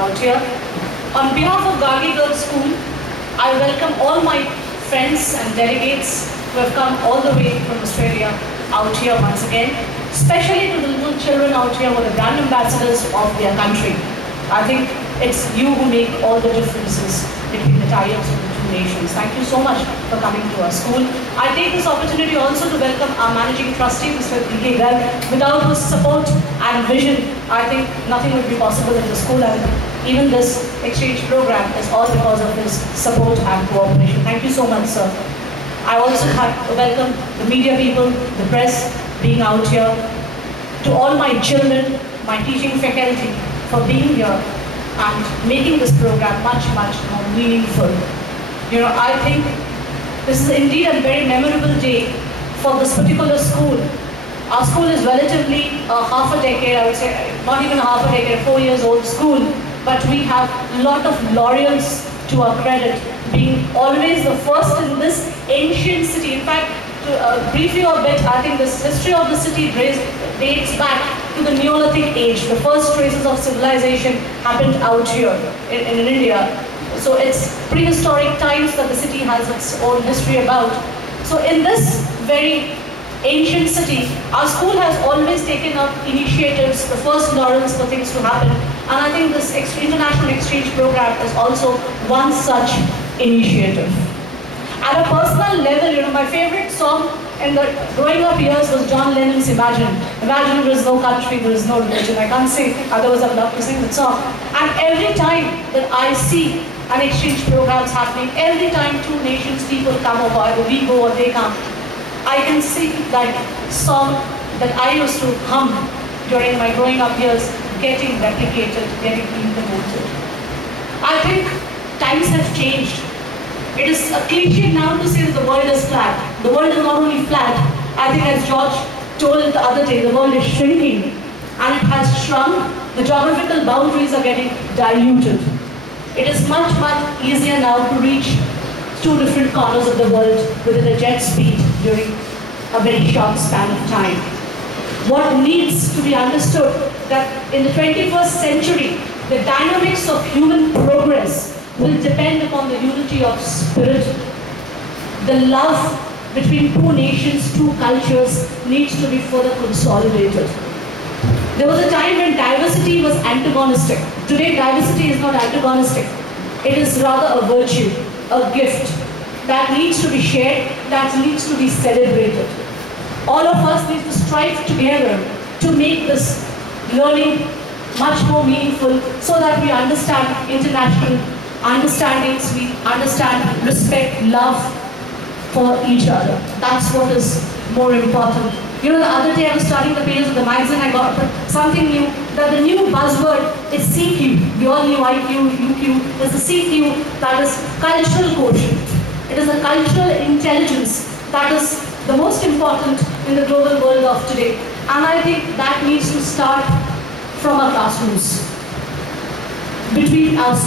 out here. On behalf of Gargi Girls School, I welcome all my friends and delegates who have come all the way from Australia out here once again, especially to the little children out here who are the brand ambassadors of their country. I think it's you who make all the differences between the ties of the two nations. Thank you so much for coming to our school. I take this opportunity also to welcome our managing trustee, Mr. D.K. Gargi. Without his support and vision, I think nothing would be possible in the school, and even this exchange program is all because of his support and cooperation. Thank you so much, sir. I also have to welcome the media people, the press, being out here, to all my children, my teaching faculty, for being here and making this program much, much more meaningful. You know, I think this is indeed a very memorable day for this particular school. Our school is relatively half a decade, I would say, not even half a decade, 4 years old school, but we have a lot of laurels to our credit, being always the first in this ancient city. In fact, to brief you a bit, I think this history of the city dates back to the Neolithic age. The first traces of civilization happened out here in India. So it's prehistoric times that the city has its own history about. So in this very ancient city, our school has always taken up initiatives, the first laurels for things to happen. And I think this international exchange program is also one such initiative. At a personal level, you know, my favorite song in the growing up years was John Lennon's Imagine. Imagine there is no country, there is no religion. I can't sing, otherwise I'd love to sing that song. And every time that I see an exchange programs happening, every time two nations people come over, either we go or they come, I can see that song that I used to hum during my growing up years getting replicated, getting implemented. I think times have changed. It is a cliche now to say that the world is flat. The world is not only flat, I think as George told the other day, the world is shrinking, and it has shrunk. The geographical boundaries are getting diluted. It is much, much easier now to reach two different corners of the world within a jet speed during a very short span of time. What needs to be understood that in the 21st century, the dynamics of human progress will depend upon the unity of spirit. The love between two nations, two cultures needs to be further consolidated. There was a time when diversity was antagonistic. Today, diversity is not antagonistic. It is rather a virtue, a gift that needs to be shared, that needs to be celebrated. All of us need to strive together to make this learning much more meaningful so that we understand international understandings, we understand respect, love for each other. That's what is more important. You know, the other day I was studying the pages of the magazine, I got something new, that the new buzzword is CQ. We all knew IQ, UQ. There's the CQ, that is cultural quotient. It is a cultural intelligence that is the most important in the global world of today. And I think that needs to start from our classrooms, between us.